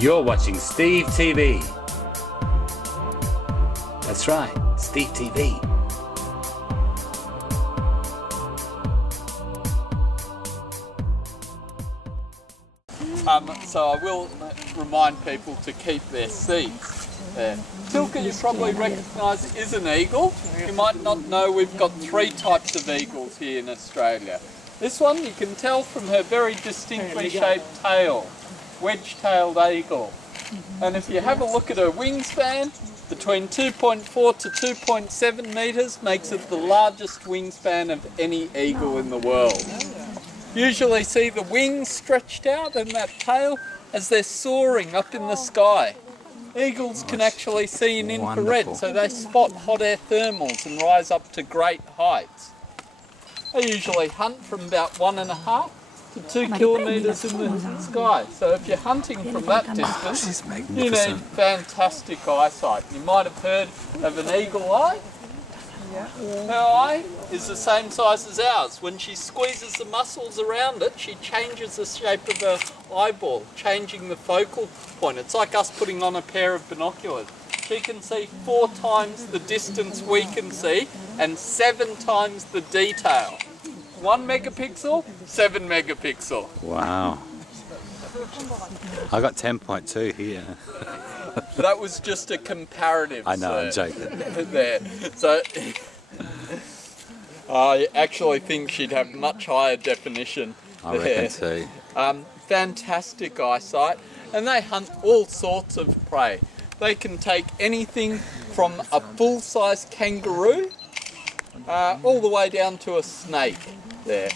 You're watching Steve TV. That's right, Steve TV. So I will remind people to keep their seats there. Tilka, you probably recognise, is an eagle. You might not know we've got 3 types of eagles here in Australia. This one you can tell from her very distinctly shaped tail, Wedge-Tailed Eagle. And if you have a look at her wingspan, between 2.4 to 2.7 metres makes it the largest wingspan of any eagle in the world. Usually see the wings stretched out and that tail as they're soaring up in the sky. Eagles can actually see in infrared, so they spot hot air thermals and rise up to great heights. They usually hunt from about 1.5 to 2 kilometres in the sky. So if you're hunting from that distance, you need fantastic eyesight. You might have heard of an eagle eye. Her eye is the same size as ours. When she squeezes the muscles around it, she changes the shape of her eyeball, changing the focal point. It's like us putting on a pair of binoculars. She can see 4 times the distance we can see and 7 times the detail. 1 megapixel, 7 megapixel. Wow. I got 10.2 here. That was just a comparative. I know, I'm joking. There. So I actually think she'd have much higher definition. I reckon too. Fantastic eyesight, and they hunt all sorts of prey. They can take anything from a full-size kangaroo all the way down to a snake there.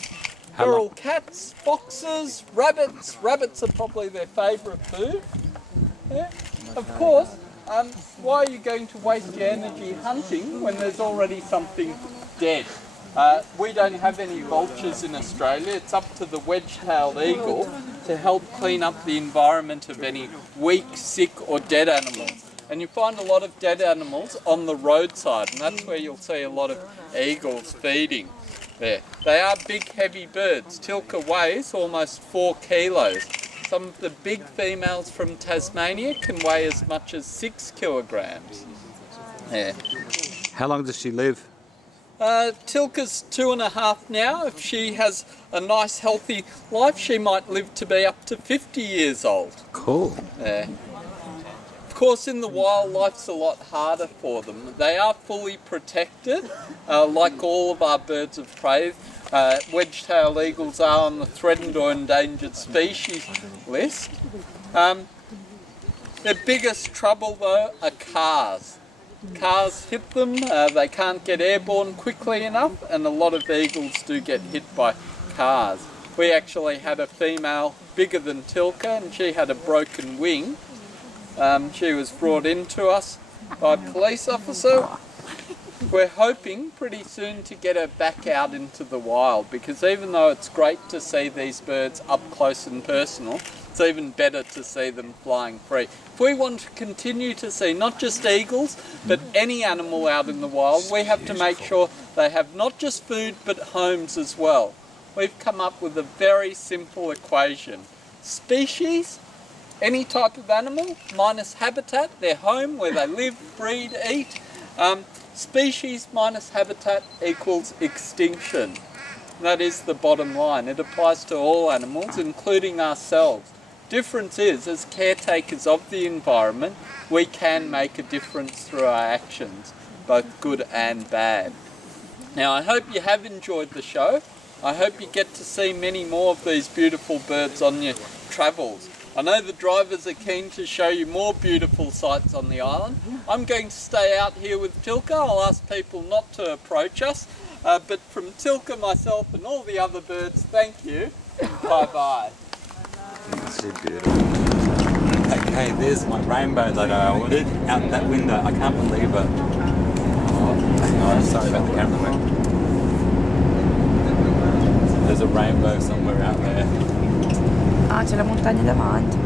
Feral cats, foxes, rabbits. Rabbits are probably their favourite food. Yeah. Of course, why are you going to waste your energy hunting when there's already something dead? We don't have any vultures in Australia. It's up to the wedge-tailed eagle to help clean up the environment of any weak, sick or dead animals. And you find a lot of dead animals on the roadside, and that's where you'll see a lot of eagles feeding there. They are big, heavy birds. Tilka weighs almost 4 kilos. Some of the big females from Tasmania can weigh as much as 6 kilograms. Yeah. How long does she live? Tilka's 2.5 now. If she has a nice healthy life, she might live to be up to 50 years old. Cool. Yeah. Of course, in the wild, life's a lot harder for them. They are fully protected, like all of our birds of prey. Wedge-tailed eagles are on the threatened or endangered species list. Their biggest trouble though are cars. Cars hit them, they can't get airborne quickly enough, and a lot of eagles do get hit by cars. We actually had a female bigger than Tilka, and she had a broken wing. She was brought in to us by a police officer. We're hoping pretty soon to get her back out into the wild, because even though it's great to see these birds up close and personal, it's even better to see them flying free. If we want to continue to see not just eagles, but any animal out in the wild, we have to make sure they have not just food, but homes as well. We've come up with a very simple equation. Species, any type of animal, minus habitat, their home, where they live, breed, eat. Species minus habitat equals extinction. That is the bottom line. It applies to all animals, including ourselves. Difference is, as caretakers of the environment, we can make a difference through our actions, both good and bad. Now, I hope you have enjoyed the show. I hope you get to see many more of these beautiful birds on your travels. I know the drivers are keen to show you more beautiful sights on the island. I'm going to stay out here with Tilka. I'll ask people not to approach us. But from Tilka, myself and all the other birds, thank you. Bye-bye. That's so beautiful. Okay, there's my rainbow that I ordered out that window. I can't believe it. Oh, sorry about the cameraman. There's a rainbow somewhere out there. Ah, c'è la montagna davanti.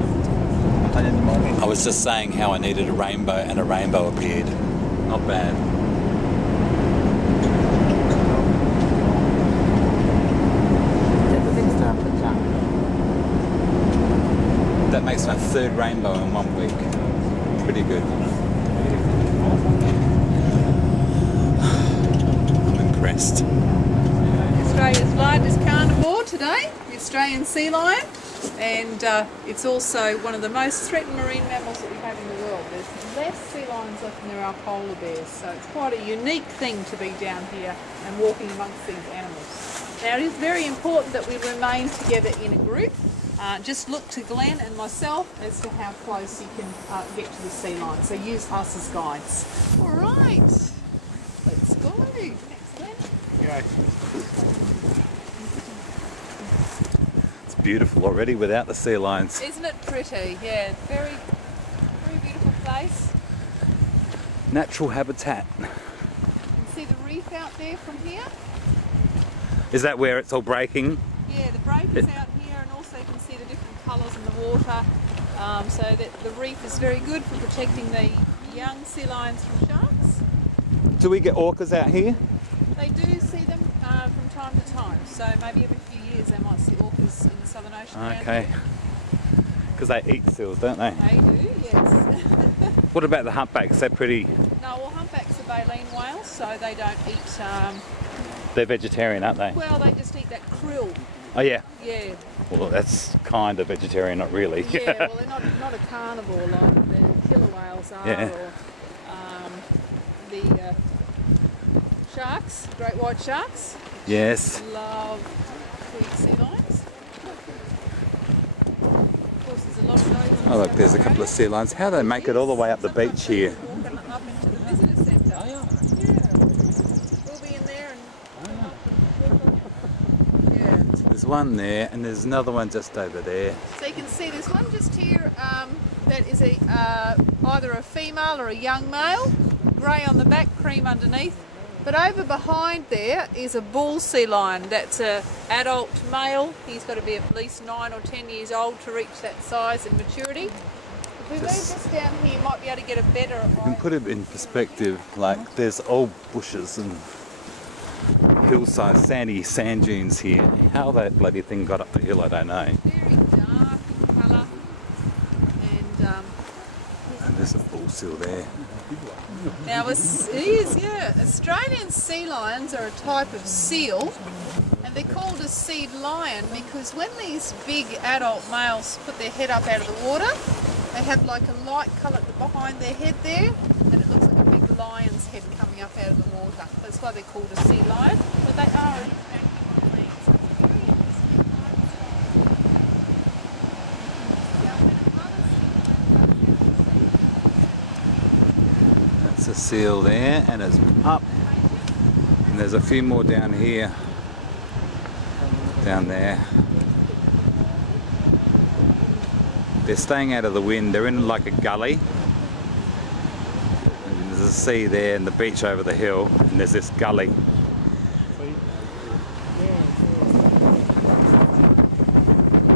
I was just saying how I needed a rainbow, and a rainbow appeared. Not bad. That makes my 3rd rainbow in 1 week. Pretty good. I'm impressed. Australia's largest carnivore today, the Australian sea lion, and it's also one of the most threatened marine mammals that we have in the world. There's less sea lions left than there are polar bears, so it's quite a unique thing to be down here and walking amongst these animals. Now it is very important that we remain together in a group. Just look to Glenn and myself as to how close you can get to the sea lion, so use us as guides. Alright, let's go. Next, Glenn. Okay. It's beautiful already without the sea lions. Isn't it pretty? Yeah, very, very beautiful place. Natural habitat. You can see the reef out there from here. Is that where it's all breaking? Yeah, the break is out here, and also you can see the different colours in the water. So that the reef is very good for protecting the young sea lions from sharks. Do we get orcas out here? They do see them from time to time. So maybe every few years they might see orcas in the Southern Ocean. Okay. Because they eat seals, don't they? They do, yes. What about the humpbacks? They're pretty... No, well, humpbacks are baleen whales, so they don't eat... They're vegetarian, aren't they? well, they just eat that krill. Oh yeah. Yeah. Well, that's kind of vegetarian, not really. Yeah, well, they're not a carnivore like the killer whales are, Yeah. or the sharks, great white sharks. Yes. Love to eat sea lions. Of course, there's a lot of those. Oh look, there's a couple of sea lions. How do they make it all the way up the beach here? Walking up into the visitor centre. Oh, yeah. We'll be in there and yeah. There's one there, and there's another one just over there. So you can see there's one just here that is either a female or a young male, grey on the back, cream underneath. But over behind there is a bull sea lion. That's an adult male. He's got to be at least 9 or 10 years old to reach that size and maturity. If we move this down here, you might be able to get a better You can put it in perspective, like there's old bushes and hillside, sandy sand dunes here. How that bloody thing got up the hill, I don't know. very dark in colour. And there's a bull seal there. Now, it is, yeah. Australian sea lions are a type of seal, and they're called a seed lion because when these big adult males put their head up out of the water, they have like a light colour behind their head there, and it looks like a big lion's head coming up out of the water. That's why they're called a sea lion, but they are in fact on land. So it's very interesting. That's a seal there, and it's up. And there's a few more down here. Down there. They're staying out of the wind. They're in like a gully. And there's a sea there and the beach over the hill, and there's this gully.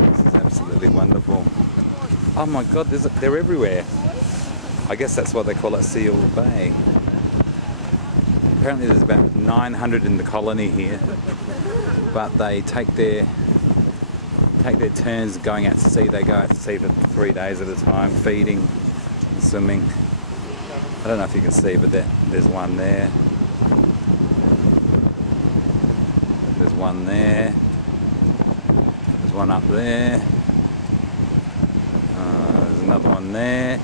This is absolutely wonderful. Oh my God, they're everywhere. I guess that's why they call it Seal Bay. Apparently there's about 900 in the colony here, but they take their turns going out to sea. They go out to sea for 3 days at a time, feeding and swimming. I don't know if you can see, but there's one there. There's one there. There's one up there. There's another one there.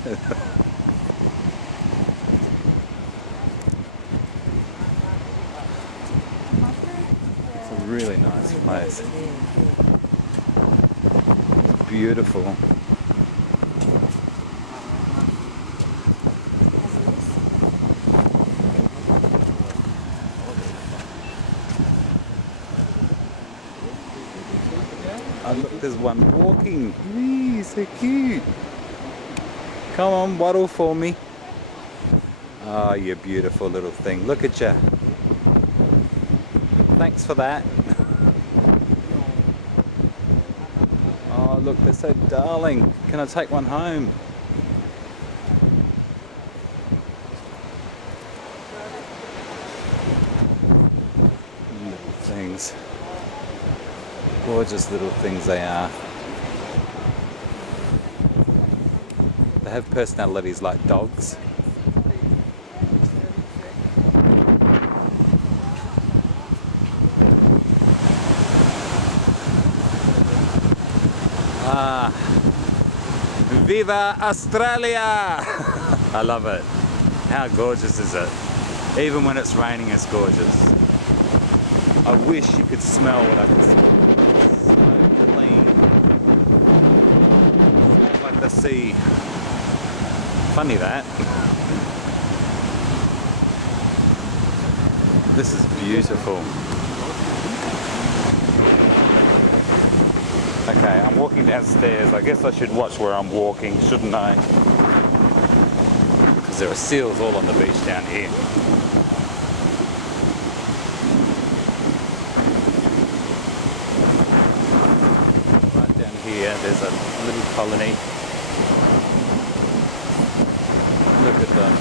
It's a really nice place. Beautiful. Oh look, there's one walking. Wee, so cute. Come on, waddle for me. Oh, you beautiful little thing. Look at you. Thanks for that. Oh, look, they're so darling. Can I take one home? Little things. Gorgeous little things they are. have personalities like dogs. Ah, Viva Australia! I love it. How gorgeous is it? Even when it's raining, it's gorgeous. I wish you could smell what I can smell. It's so clean. It's like the sea. Funny that. This is beautiful. Okay, I'm walking downstairs. I guess I should watch where I'm walking, shouldn't I? Because there are seals all on the beach down here. Right down here, there's a little colony. Look at them.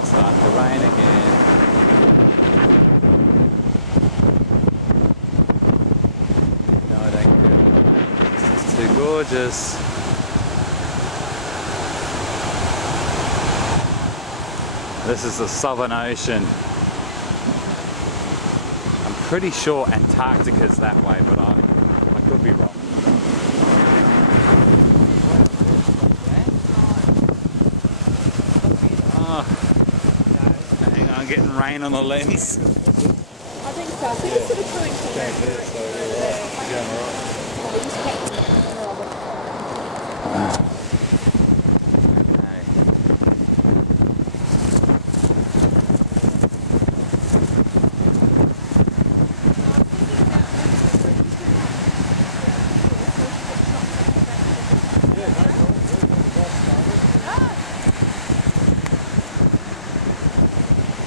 It's starting to rain again. Too gorgeous. This is the Southern Ocean. I'm pretty sure Antarctica's that way, but I could be wrong. Oh, hang on, getting rain on the lens. I think so. I think it's sort of coming from there.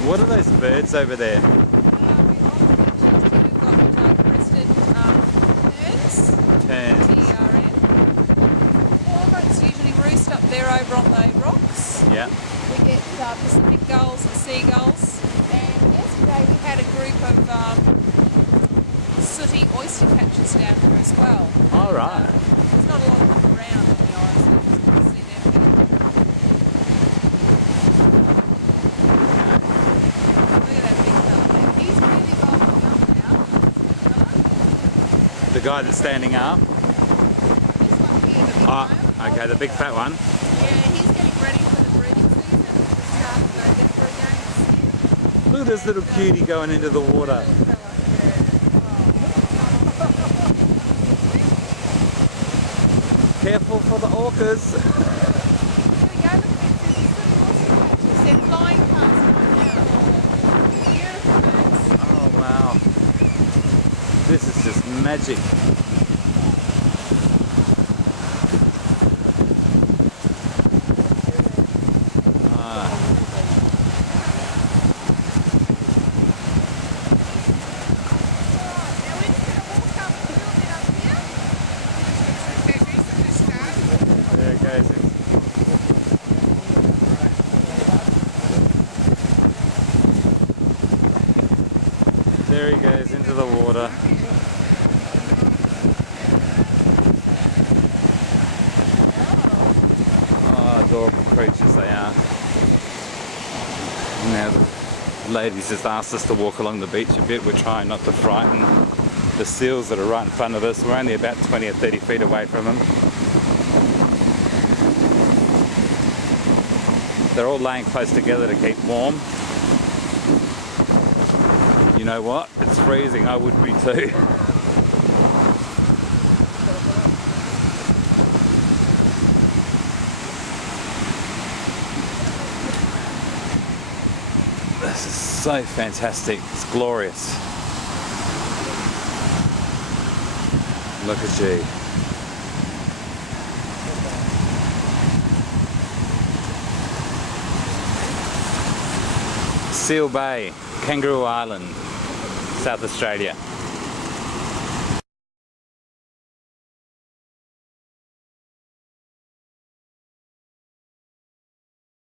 What are those birds over there? We've got crested terns, TRN. Cormorants usually roost up there over on the rocks. Yeah. We get Pacific gulls and seagulls. And yesterday we had a group of sooty oyster catchers down here as well. All right. There's not a lot of them around on the island, so you can see them. Look at that big fella there. He's really bulking up now. The guy that's standing up. This one here, the big Ah, male. okay, the big fat one. Yeah, he's getting ready for the breeding season. Just starting to go there for a game. Look at this little cutie going into the water. Little fella, Careful for the orcas. Here we go, look at this. They're flying past now. Beautiful birds. Oh wow. This is just magic. Now we're just going to walk up a little bit up here. There it goes. There he goes into the water. Oh, adorable creatures they are. Now the ladies just asked us to walk along the beach a bit. We're trying not to frighten the seals that are right in front of us. We're only about 20 or 30 feet away from them. They're all laying close together to keep warm. You know what? It's freezing. I would be too. This is so fantastic. It's glorious. Look at you. Seal Bay, Kangaroo Island, South Australia.